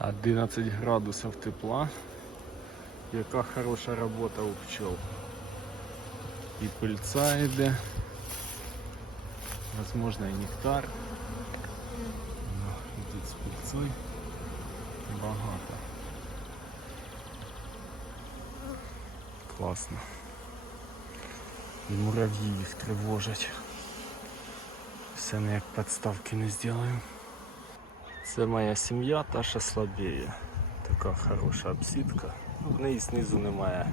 11 градусів тепла. Яка хороша робота у пчел. І пильця йде. Возможно, і нектар. Ну, Йдуть з пильцою. Багато. Класно. І мурав'ї їх тривожать. Все ніяк підставки не зробимо. Це моя сім'я, Таша слабіє. Така хороша обсідка. Ну, В неї знизу немає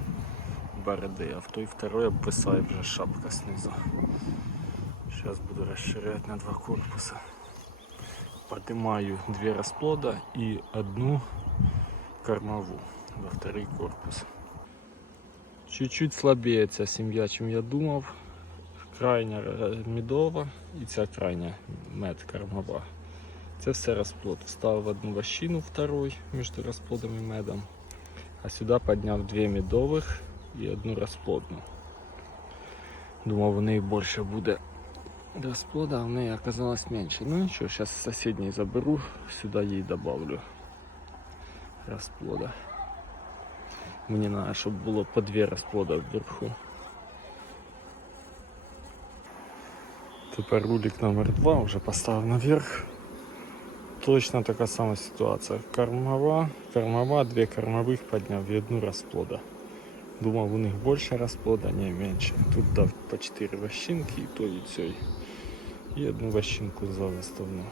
бороди, а в той второй обвисає вже шапка знизу. Зараз буду розширяти на два корпуса. Поднимаю две расплода и одну кормову во второй корпус. Чуть-чуть слабее ця сім'я, чим я думав. Крайня е, медова і ця крайня мед кормова. Це все розплод. Вставив одну вощину второй між розплодом і медом. А сюди підняв дві медових і одну розплодну. Думав, у неї більше буде розплода, а в неї оказалось менше. Ну нічого, зараз з сусідньої заберу, сюди їй добавлю розплода. Мені треба, щоб було по дві розплода вверху. Тепер рулик номер два вже поставив наверх. Точно така сама ситуація. Кормова, кормова, дві кормових підняв і одну розплода. Думав, у них більше розплода, ні менше. Тут дав по 4 вощинки і то від цієї. І одну вощинку за заставну.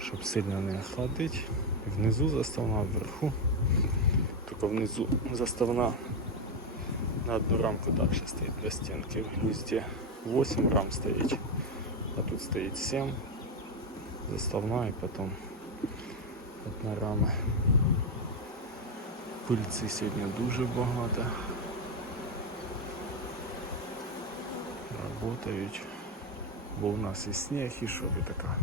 Щоб сильно не охладити. Внизу заставна, вверху. Тільки внизу заставна на одну рамку далі стоїть для стінки. В гнізді 8 рам стоїть, а тут стоїть 7. Заставна і потім одна рама. Пильці сьогодні дуже багато. Работають. Бо у нас і сніг, і що би така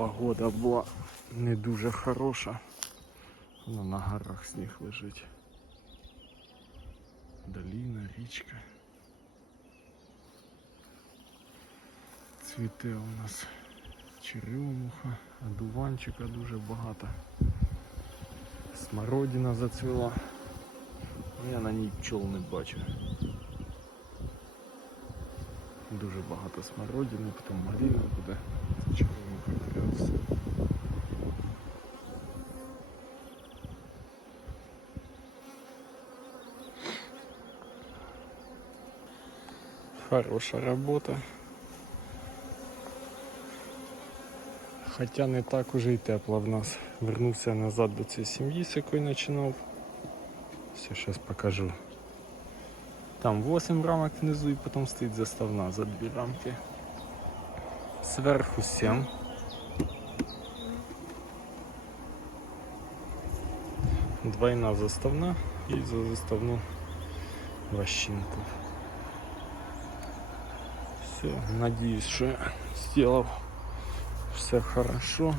погода була не дуже хороша. Ну, на горах сніг лежить. Доліна, річка. Цвіте у нас черемуха, одуванчика дуже багато. Смородина зацвіла. Ну, Я на ній пчол не бачу. Дуже багато смородини, потім малина буде. Черемуха прям все. Хороша робота. Хоча не так уже й тепло в нас. Вернувся назад до цієї сім'ї, з якої починав. Все, зараз покажу. Там 8 рамок внизу і потім стоїть заставна за дві рамки. Зверху 7. Двойна заставна і за заставну вощинку. Все, надіюсь, що я зробив все хорошо.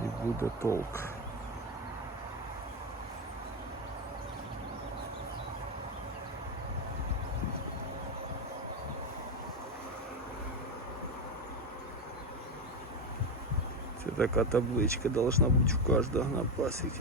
І буде толк. Це така табличка должна бути у кожного на пасіки.